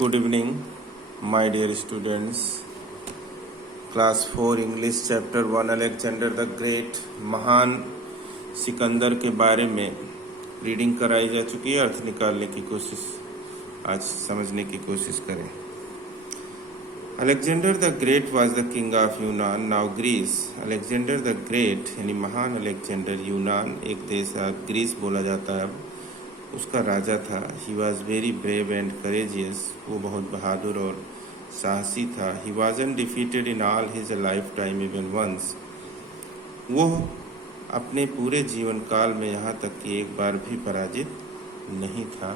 Good evening, my dear students. Class 4 English chapter 1 Alexander the great महान सिकंदर के बारे में रीडिंग कराई जा चुकी है। अर्थ निकालने की कोशिश आज समझने की कोशिश करें। Alexander the great was the king of Yunan now Greece. Alexander the great यानी महान अलेक्जेंडर, यूनान एक देश ग्रीस बोला जाता है, अब उसका राजा था। He was very brave and courageous, वो बहुत बहादुर और साहसी था। He wasn't defeated in all his life time even once, वो अपने पूरे जीवन काल में यहाँ तक कि एक बार भी पराजित नहीं था।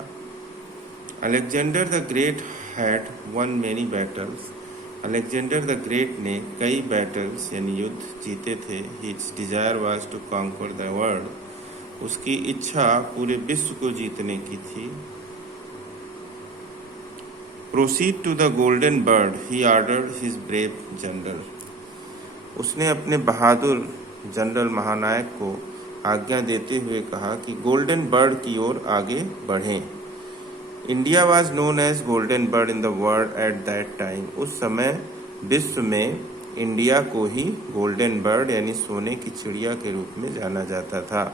Alexander the great had won many battles. Alexander the great ने कई बैटल्स यानी युद्ध जीते थे। His desire was to conquer the world, उसकी इच्छा पूरे विश्व को जीतने की थी। Proceed to the golden bird he ordered his brave general, उसने अपने बहादुर जनरल महानायक को आज्ञा देते हुए कहा कि गोल्डन बर्ड की ओर आगे बढ़ें। India was known as golden bird in the world at that time, उस समय विश्व में इंडिया को ही गोल्डन बर्ड यानी सोने की चिड़िया के रूप में जाना जाता था।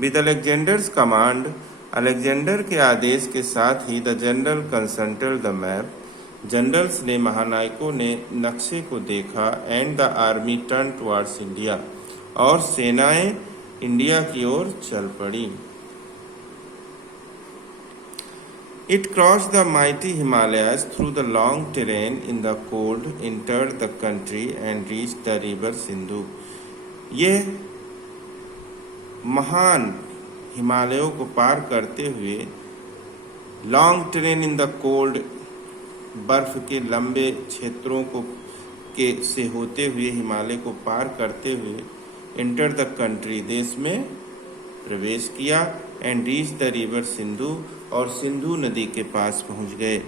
विद अलेक्जेंडर्स कमांड, अलेक्जेंडर के आदेश के साथ ही the general consulted the map, generals ने महानायकों ने नक्शे को देखा। And the army turn towards India, और सेनाएं इंडिया की ओर चल पड़ी। It cross the mighty Himalayas through the long terrain in the cold, entered the country and reach the river Sindhu. ये महान हिमालयों को पार करते हुए long train in the cold, बर्फ के लंबे क्षेत्रों को से होते हुए हिमालय को पार करते हुए एंटर द कंट्री, देश में प्रवेश किया। And reach the river Sindhu, और सिंधु नदी के पास पहुंच गए।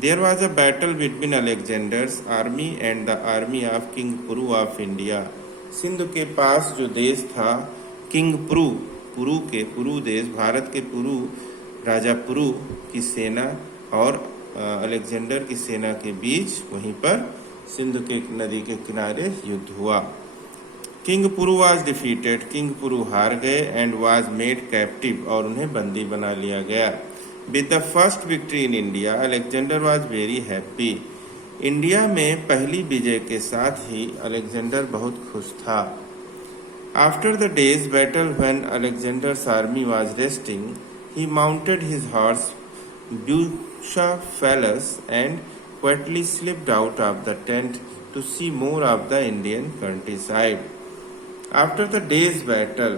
There was a battle between Alexander's army and the army of king Puru of India. Sindhu के पास जो देश था किंग पुरु देश, भारत के पुरु राजा पुरु की सेना और अलेक्जेंडर की सेना के बीच वहीं पर सिंधु के नदी के किनारे युद्ध हुआ। King Puru was defeated, king Puru हार गए। एंड वाज मेड कैप्टिव, और उन्हें बंदी बना लिया गया। With the first victory in India, Alexander was very happy. India में पहली विजय के साथ ही अलेक्जेंडर बहुत खुश था। After the day's battle, when Alexander's army was resting, he mounted his horse Bucephalus and quietly slipped out of the tent to see more of the Indian countryside. After the day's battle,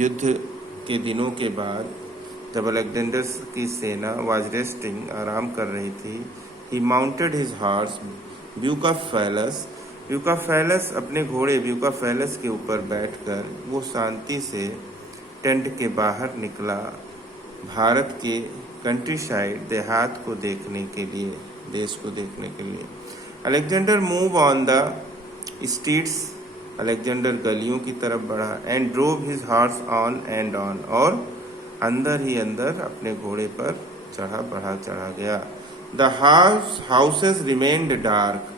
युद्ध के दिनों के बाद जब Alexander की सेना was resting, आराम कर रही थी, he mounted his horse Bucephalus, ब्यूकाफेलस अपने घोड़े ब्यूकाफेलस के ऊपर बैठकर वो शांति से टेंट के बाहर निकला, भारत के कंट्री साइड देहात को देखने के लिए, देश को देखने के लिए। Alexander move on the streets, Alexander गलियों की तरफ बढ़ा। And drove his horse on and on, और अंदर ही अंदर अपने घोड़े पर चढ़ा गया। द हाउसेस रिमेन्ड डार्क,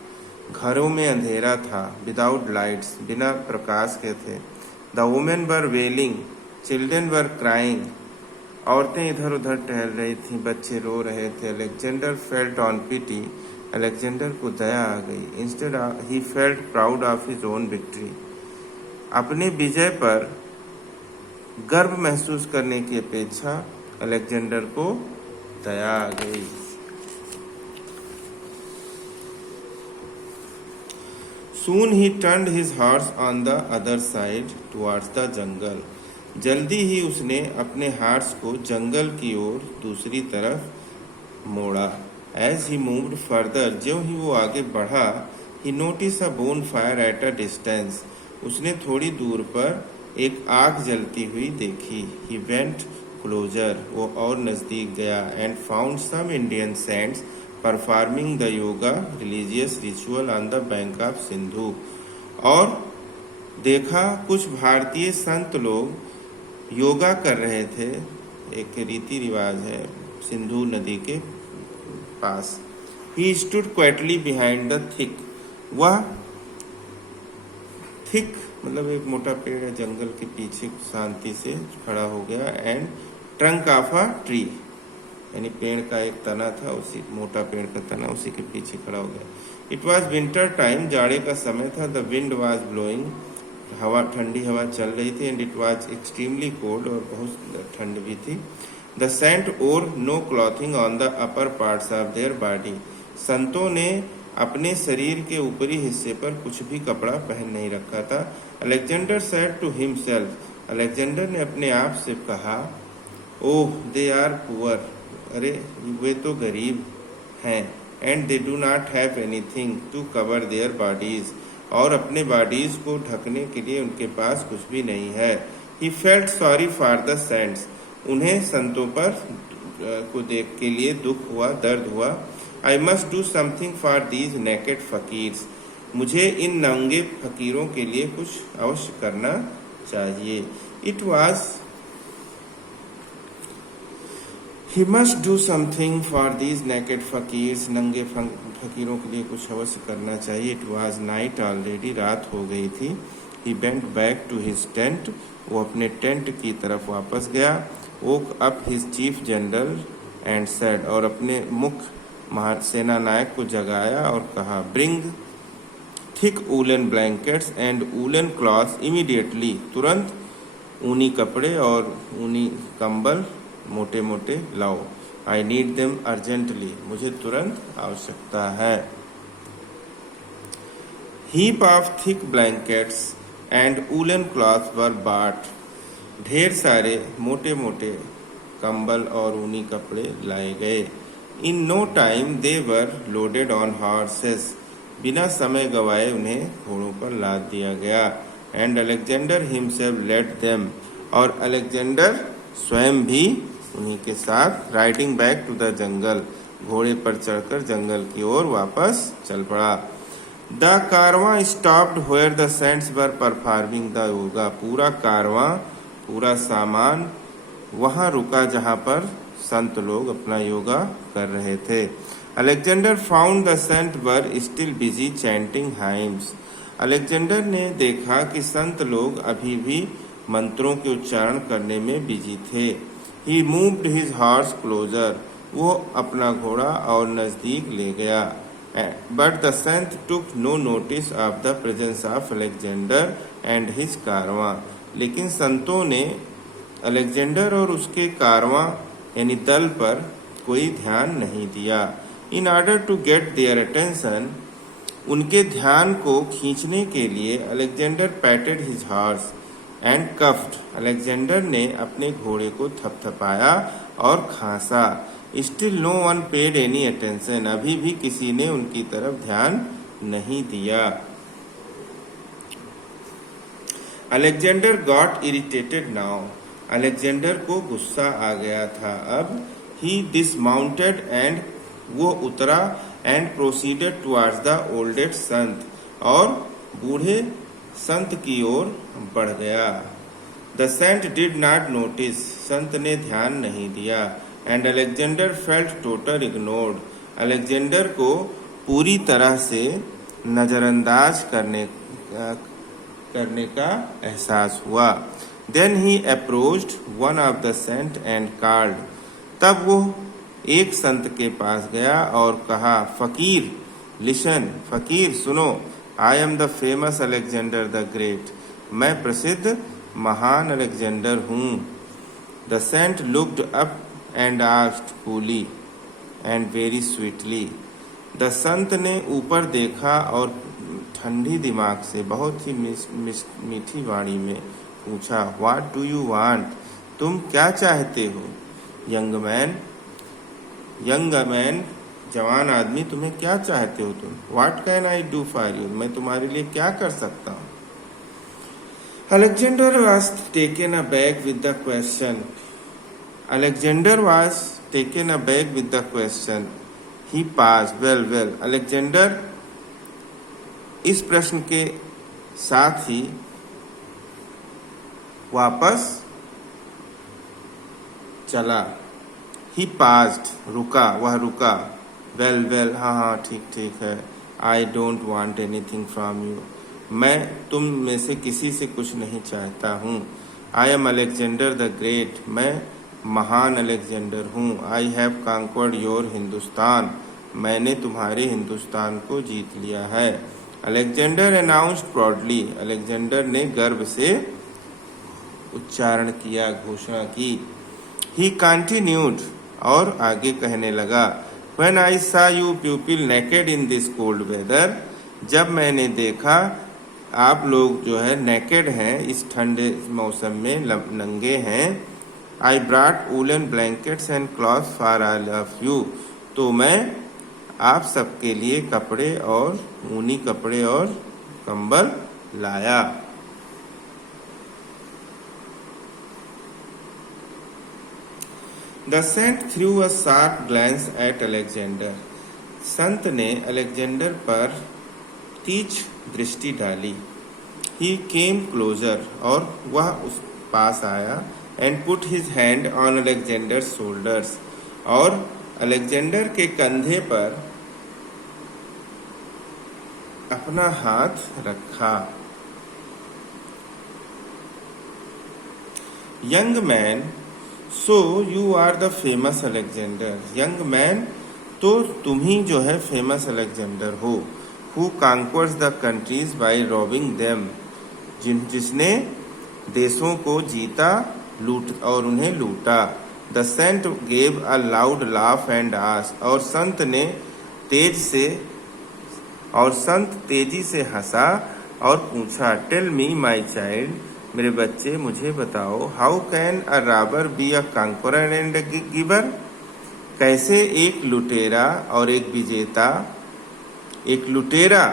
घरों में अंधेरा था। विदाउट लाइट्स, बिना प्रकाश के थे। The women were wailing, children were crying, औरतें इधर उधर टहल रही थीं, बच्चे रो रहे थे। Alexander felt on pity, Alexander को दया आ गई। Instead he felt proud of his own victory, अपने विजय पर गर्व महसूस करने की अपेक्षा अलेक्जेंडर को दया आ गई। Soon he turned his horse on the other side towards the jungle. जल्दी ही उसने अपने हार्स को जंगल की ओर दूसरी तरफ मोड़ा। As he moved further, ज्यों ही वो आगे बढ़ा, he noticed a bonfire at a distance. उसने थोड़ी दूर पर एक आग जलती हुई देखी। He went closer, वो और नजदीक गया। And found some Indian saints performing the yoga religious ritual on the bank of Sindhu, और देखा कुछ भारतीय संत लोग योगा कर रहे थे। एक रीति रिवाज है सिंधु नदी के पास। He stood quietly behind the thick. वह थिक मतलब एक मोटा पेड़ है, जंगल के पीछे शांति से खड़ा हो गया। And trunk of a tree, यानी पेड़ का एक तना था, उसी मोटा पेड़ का तना उसी के पीछे खड़ा हो गया। इट वॉज विंटर टाइम, जाड़े का समय था। द विंड वॉज ब्लोइंग, हवा ठंडी हवा चल रही थी। And it was extremely cold, और बहुत ठंड भी थी। The saint wore no clothing on the upper parts of their body, संतों ने अपने शरीर के ऊपरी हिस्से पर कुछ भी कपड़ा पहन नहीं रखा था। Alexander said to himself, Alexander ने अपने आप से कहा, ओह दे आर पुअर, अरे वे तो गरीब हैं। And they do not have anything to cover their bodies, और अपने बॉडीज को ढकने के लिए उनके पास कुछ भी नहीं है। He felt sorry for the saints, उन्हें संतों पर को देख के लिए दुख हुआ, दर्द हुआ। I must do something for these naked fakirs, मुझे इन नंगे फकीरों के लिए कुछ अवश्य करना चाहिए। It was he must do something for these naked fakirs, नंगे फकीरों के लिए कुछ अवश्य करना चाहिए। इट वॉज नाइट ऑलरेडी, रात हो गई थी। He went back to his tent, वो अपने टेंट की तरफ वापस गया। Woke up his chief general and said, और अपने मुख्य सेना नायक को जगाया और कहा, bring thick woollen blankets and woollen clothes immediately, तुरंत ऊनी कपड़े और ऊनी कंबल मोटे मोटे लाओ। आई नीड देम अर्जेंटली, मुझे तुरंत आवश्यकता है। Heap of thick blankets and woollen clothes were bought, ढेर सारे मोटे मोटे कंबल और ऊनी कपड़े लाए गए। In no time they were loaded on horses, बिना समय गवाए उन्हें घोड़ों पर लाद दिया गया। And Alexander himself led them, और अलेक्जेंडर स्वयं भी उन्हीं के साथ riding back to the jungle, घोड़े पर चढ़कर जंगल की ओर वापस चल पड़ा। The caravan stopped where the saints were performing the yoga, पूरा कारवां, पूरा सामान वहां रुका जहां पर संत लोग अपना योगा कर रहे थे। Alexander found the saint were still busy chanting hymns, Alexander ने देखा कि संत लोग अभी भी मंत्रों के उच्चारण करने में बिजी थे। He moved his horse closer, वो अपना घोड़ा और नजदीक ले गया। But the saint took no notice of the presence of Alexander and his caravan, लेकिन संतों ने अलेक्जेंडर और उसके कारवां यानी दल पर कोई ध्यान नहीं दिया। In order to get their attention, उनके ध्यान को खींचने के लिए Alexander patted his horse and coughed, Alexander ने अपने घोड़े को थपथपाया और खांसा। Still no one paid any attention, अभी भी किसी ने उनकी तरफ ध्यान नहीं दिया। Alexander got irritated now, Alexander को गुस्सा आ गया था अब। ही डिसमाउंटेड एंड, वो उतरा। And proceeded towards the oldest sant, और बूढ़े संत की ओर बढ़ गया। The saint did not notice, संत ने ध्यान नहीं दिया। And Alexander felt total ignored, Alexander को पूरी तरह से नजरअंदाज करने का एहसास हुआ। Then he approached one of the saint and called, तब वो एक संत के पास गया और कहा, फकीर लिसन, फकीर सुनो, I am the famous Alexander the great, मैं प्रसिद्ध महान अलेक्जेंडर हूँ। The saint looked up and asked coolly and very sweetly, द संत ने ऊपर देखा और ठंडी दिमाग से बहुत ही मीठी वाणी में पूछा, व्हाट डू यू वांट, तुम क्या चाहते हो। यंग मैन, जवान आदमी, तुम्हें क्या चाहते हो तुम। What can I do for you, मैं तुम्हारे लिए क्या कर सकता हूँ। Alexander was taken aback with the question, Alexander was taken aback with the question. He pass, well, Alexander इस प्रश्न के साथ ही वापस चला। ही पास्ड, रुका, वह रुका। वेल वेल, हाँ हाँ ठीक ठीक है। I don't want anything from you, मैं तुम में से किसी से कुछ नहीं चाहता हूँ। I am Alexander the great, मैं महान अलेक्जेंडर हूँ। आई हैव कांक्वर्ड योर हिंदुस्तान, मैंने तुम्हारे हिंदुस्तान को जीत लिया है। अलेक्जेंडर अनाउंस्ड प्राउडली, अलेक्जेंडर ने गर्व से उच्चारण किया, घोषणा की। ही कंटिन्यूड, और आगे कहने लगा, when I saw you people naked in this cold weather, जब मैंने देखा आप लोग जो है नेकेड हैं, इस ठंडे मौसम में नंगे हैं। I brought woollen blankets and cloth for all of you, तो मैं आप सबके लिए कपड़े और ऊनी कपड़े और कंबल लाया। The Saint through a sharp glans eight Alexander, संत ने अलेक्जेंडर पर तीक्ष्ण दृष्टि डाली। ही केम क्लोजर, और वह उस पास आया। And put his hand on Alexander shoulders, और अलेक्जेंडर के कंधे पर अपना हाथ रखा। Young man, so you are the famous Alexander, young man, तो तुम ही जो है फेमस अलेक्जेंडर हो। Who conquers the countries by robbing them, जिसने देशों को जीता लूट और उन्हें लूटा। The saint gave a loud laugh and asked, और संत तेजी से हंसा और पूछा, टेल मी माई चाइल्ड, मेरे बच्चे मुझे बताओ, how can a robber be a conqueror and giver, कैसे एक लुटेरा और एक विजेता, एक लुटेरा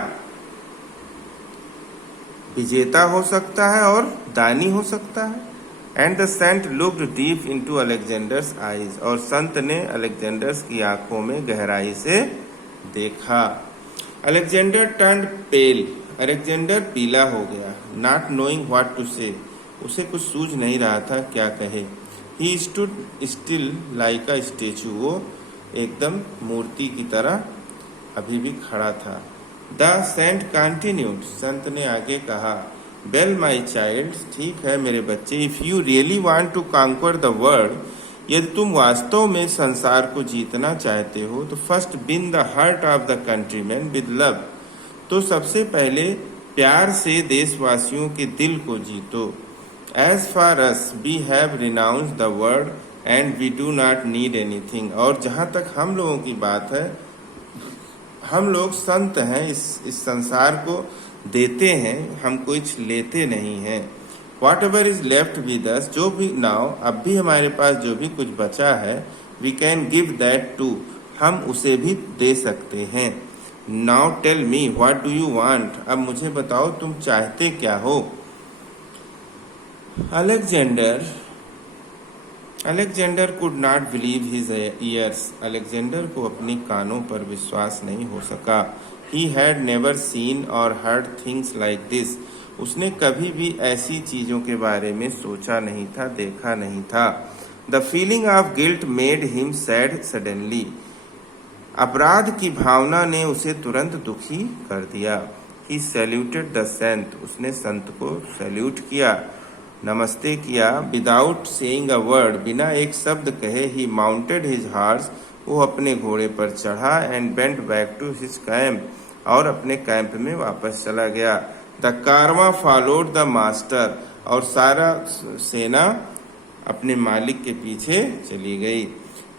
विजेता हो सकता है और दानी हो सकता है। And the saint looked deep into Alexander's eyes, और संत ने अलेक्जेंडर्स की आंखों में गहराई से देखा। अलेक्जेंडर टर्न्ड पेल, अलेक्जेंडर पीला हो गया। नॉट नोइंग व्हाट टू से, उसे कुछ सूझ नहीं रहा था क्या कहे। He stood still like a statue, वो एकदम मूर्ति की तरह अभी भी खड़ा था। द सेंट कंटिन्यूड, संत ने आगे कहा, वेल माई चाइल्ड, ठीक है मेरे बच्चे, if you really want to conquer the world, यदि तुम वास्तव में संसार को जीतना चाहते हो, तो first win the heart of the countryman with love, तो सबसे पहले प्यार से देशवासियों के दिल को जीतो। As far as we have renounced the world and we do not need anything, और जहाँ तक हम लोगों की बात है, हम लोग संत हैं, इस संसार को देते हैं, हम कुछ लेते नहीं हैं। What ever is left with us, जो भी नाउ अब भी हमारे पास जो भी कुछ बचा है, we can give that to, हम उसे भी दे सकते हैं। Now tell me what do you want, अब मुझे बताओ तुम चाहते क्या हो। Alexander could not believe his ears, Alexander को अपनी कानों पर विश्वास नहीं हो सका। ही हैड नेवर सीन और हर्ड थिंग्स लाइक दिस, उसने कभी भी ऐसी चीजों के बारे में सोचा नहीं था, देखा नहीं था। The feeling of guilt made him sad suddenly, अपराध की भावना ने उसे तुरंत दुखी कर दिया। ही सैल्यूटेड द सेंट, उसने संत को सैल्यूट किया, नमस्ते किया। विदाउट सेइंग अ वर्ड, बिना एक शब्द कहे, ही माउंटेड हिज हॉर्स, वो अपने घोड़े पर चढ़ा। And went back to his camp, और अपने कैंप में वापस चला गया। The Karwaan followed the master, और सारा सेना अपने मालिक के पीछे चली गई।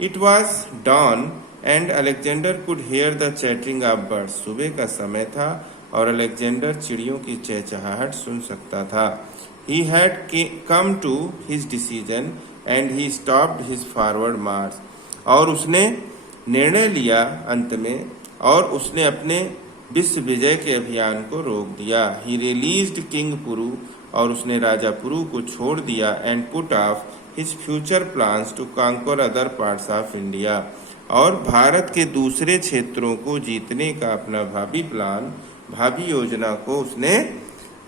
It was dawn and Alexander could hear the chattering of birds, सुबह का समय था और अलेक्जेंडर चिड़ियों की चहचहाहट सुन सकता था। He had come to his decision and he stopped his forward march, और उसने निर्णय लिया अंत में, और उसने अपने विश्व विजय के अभियान को रोक दिया। He released King Puru, और उसने राजा पुरु को छोड़ दिया। And put off his future plans to conquer other parts of India, और भारत के दूसरे क्षेत्रों को जीतने का अपना भावी प्लान, भावी योजना को उसने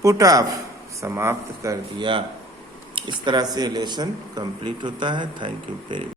पुट ऑफ, समाप्त कर दिया। इस तरह से लेसन कंप्लीट होता है। Thank you very much.